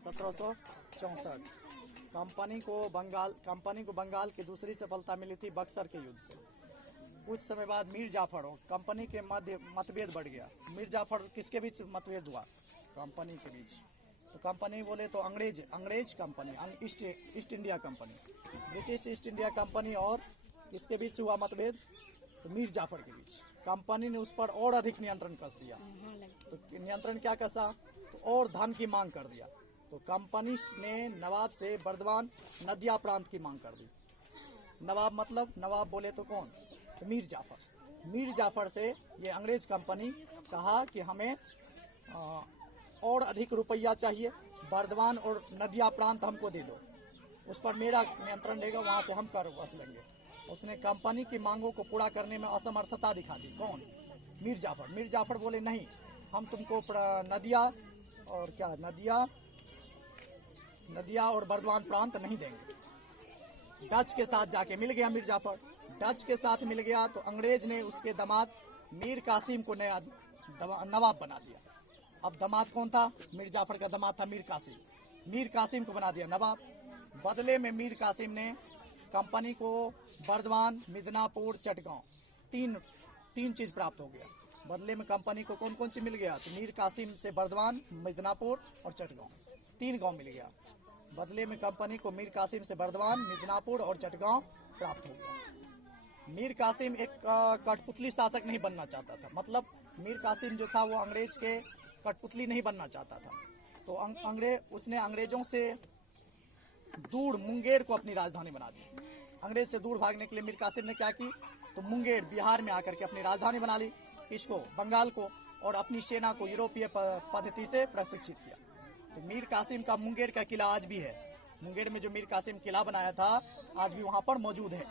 1764। Company को बंगाल की दूसरी सफलता मिली थी बक्सर के युद्ध से। कुछ समय बाद मीर जाफर और कंपनी के मध्य मतभेद बढ़ गया। मीर जाफर किसके बीच मतभेद हुआ? कंपनी के बीच। तो कंपनी बोले तो अंग्रेज company, east India company, British east India company और किसके बीच हुआ मतभेद? तो मीर जाफर के बीच। कंपनी ने उस पर और अधिक नियंत्रण कस दिया। तो नियंत्रण क्या कसा? तो और धन की मांग कर दिया। तो कंपनी ने नवाब से बर्दवान नदिया प्रांत की मांग कर दी। नवाब बोले तो कौन? तो मीर जाफर से ये अंग्रेज कंपनी कहा कि हमें और अधिक रुपया चाहिए, बर्दवान और नदिया प्रांत हमको दे दो, उस पर मेरा नियंत्रण रहेगा, वहाँ से हम कर वसूलेंगे। उसने कंपनी की मांगों को पूरा करने में असमर्थता दिखा दी। कौन? मीर जाफर बोले नहीं, हम तुमको नदिया और बर्दवान प्रांत नहीं देंगे। डच के साथ जाके मिल गया मीर जाफर। डच के साथ मिल गया तो अंग्रेज ने उसके दामाद मीर कासिम को नया नवाब बना दिया। अब दामाद कौन था? मीर जाफर का दामाद था मीर कासिम को बना दिया नवाब। बदले में मीर कासिम ने कंपनी को बर्दवान, मिदनापुर, चटगांव तीन चीज प्राप्त हो गया। बदले में कंपनी को कौन कौन सी मिल गया? तो मीर कासिम से बर्दवान, मिदनापुर और चटगांव, 3 गांव मिल गया। बदले में कंपनी को मीर कासिम से बर्दवान, मिदनापुर और चटगांव प्राप्त हो गया। मीर कासिम एक कठपुतली शासक नहीं बनना चाहता था। मतलब मीर कासिम जो था वो अंग्रेज के कठपुतली नहीं बनना चाहता था। तो उसने अंग्रेजों से दूर मुंगेर को अपनी राजधानी बना दी। अंग्रेज से दूर भागने के लिए मीर कासिम ने क्या की? तो मुंगेर, बिहार में आकर के अपनी राजधानी बना ली। इसको, बंगाल को, और अपनी सेना को यूरोपीय पद्धति से प्रशिक्षित किया। तो मीर कासिम का मुंगेर का किला आज भी है। मुंगेर में जो मीर कासिम किला बनाया था आज भी वहाँ पर मौजूद है।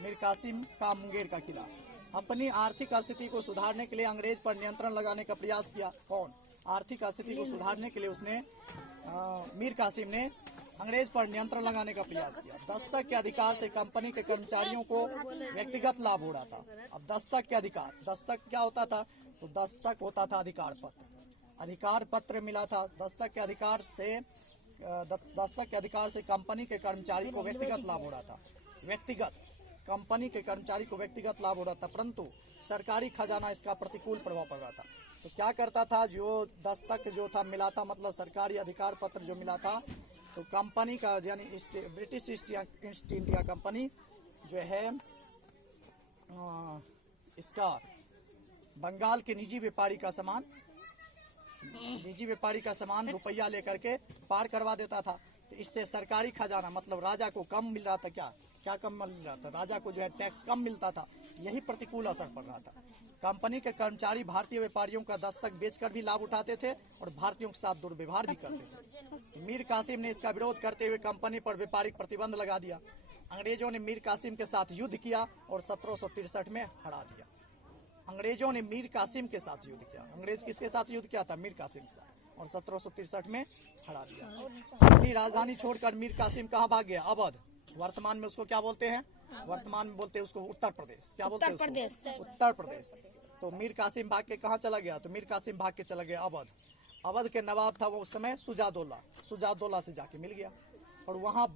मीर कासिम का मुंगेर का किला। अपनी आर्थिक स्थिति को सुधारने के लिए अंग्रेज पर नियंत्रण लगाने का प्रयास किया। कौन? आर्थिक स्थिति को सुधारने के लिए उसने मीर कासिम ने अंग्रेज पर नियंत्रण लगाने का प्रयास किया। दस्तक के अधिकार से कंपनी के कर्मचारियों को व्यक्तिगत लाभ हो रहा था। अब दस्तक के अधिकार, दस्तक क्या होता था? तो दस्तक होता था अधिकार पत्र मिला था। दस्तक के अधिकार से कंपनी के कर्मचारी को व्यक्तिगत लाभ हो रहा था। कंपनी के कर्मचारी को व्यक्तिगत लाभ हो रहा था, परंतु सरकारी खजाना इसका प्रतिकूल प्रभाव पड़ रहा था। तो क्या करता था? जो दस्तक जो था मिला था, मतलब सरकारी अधिकार पत्र जो मिला था, तो कंपनी का यानी ब्रिटिश ईस्ट इंडिया कंपनी जो है इसका बंगाल के निजी व्यापारी का सामान रुपया लेकर के पार करवा देता था। तो इससे सरकारी खजाना मतलब राजा को कम मिल रहा था। क्या कम मिल रहा था? राजा को जो है टैक्स कम मिलता था। यही प्रतिकूल असर पड़ रहा था। कंपनी के कर्मचारी भारतीय व्यापारियों का दस्तक बेचकर भी लाभ उठाते थे और भारतीयों के साथ दुर्व्यवहार भी करते थे। मीर कासिम ने इसका विरोध करते हुए कंपनी पर व्यापारिक प्रतिबंध लगा दिया। अंग्रेजों ने मीर कासिम के साथ युद्ध किया और 1763 में हरा दिया। अंग्रेजों ने मीर कासिम के साथ युद्ध किया। अंग्रेज किसके साथ युद्ध किया था? मीर कासिम के साथ, और 1763 में हरा दिया। अपनी राजधानी छोड़कर मीर कासिम कहाँ भाग गया? अवध। वर्तमान में उसको क्या बोलते हैं? वर्तमान में बोलते हैं उसको उत्तर प्रदेश। क्या बोलते हैं? उत्तर प्रदेश। तो मीर कासिम भाग के कहाँ चला गया? तो मीर कासिम भाग के चला गया अवध। अवध के नवाब था वो उस समय सुजादौला से जाके मिल गया। और वहाँ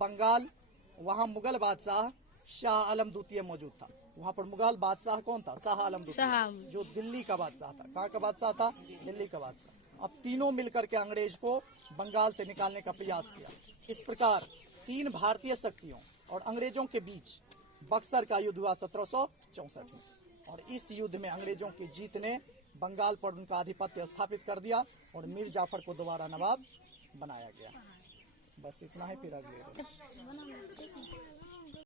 मुगल बादशाह शाह आलम द्वितीय मौजूद था। वहाँ पर मुगल बादशाह कौन था? शाह आलम द्वितीय, जो दिल्ली का बादशाह था। कहाँ का बादशाह था? दिल्ली का बादशाह। अब तीनों मिलकर के अंग्रेज को बंगाल से निकालने का प्रयास किया। इस प्रकार 3 भारतीय शक्तियों और अंग्रेजों के बीच बक्सर का युद्ध हुआ 1764 में। और इस युद्ध में अंग्रेजों की जीत ने बंगाल पर उनका आधिपत्य स्थापित कर दिया और मीर जाफर को दोबारा नवाब बनाया गया। बस इतना ही। फिर अगले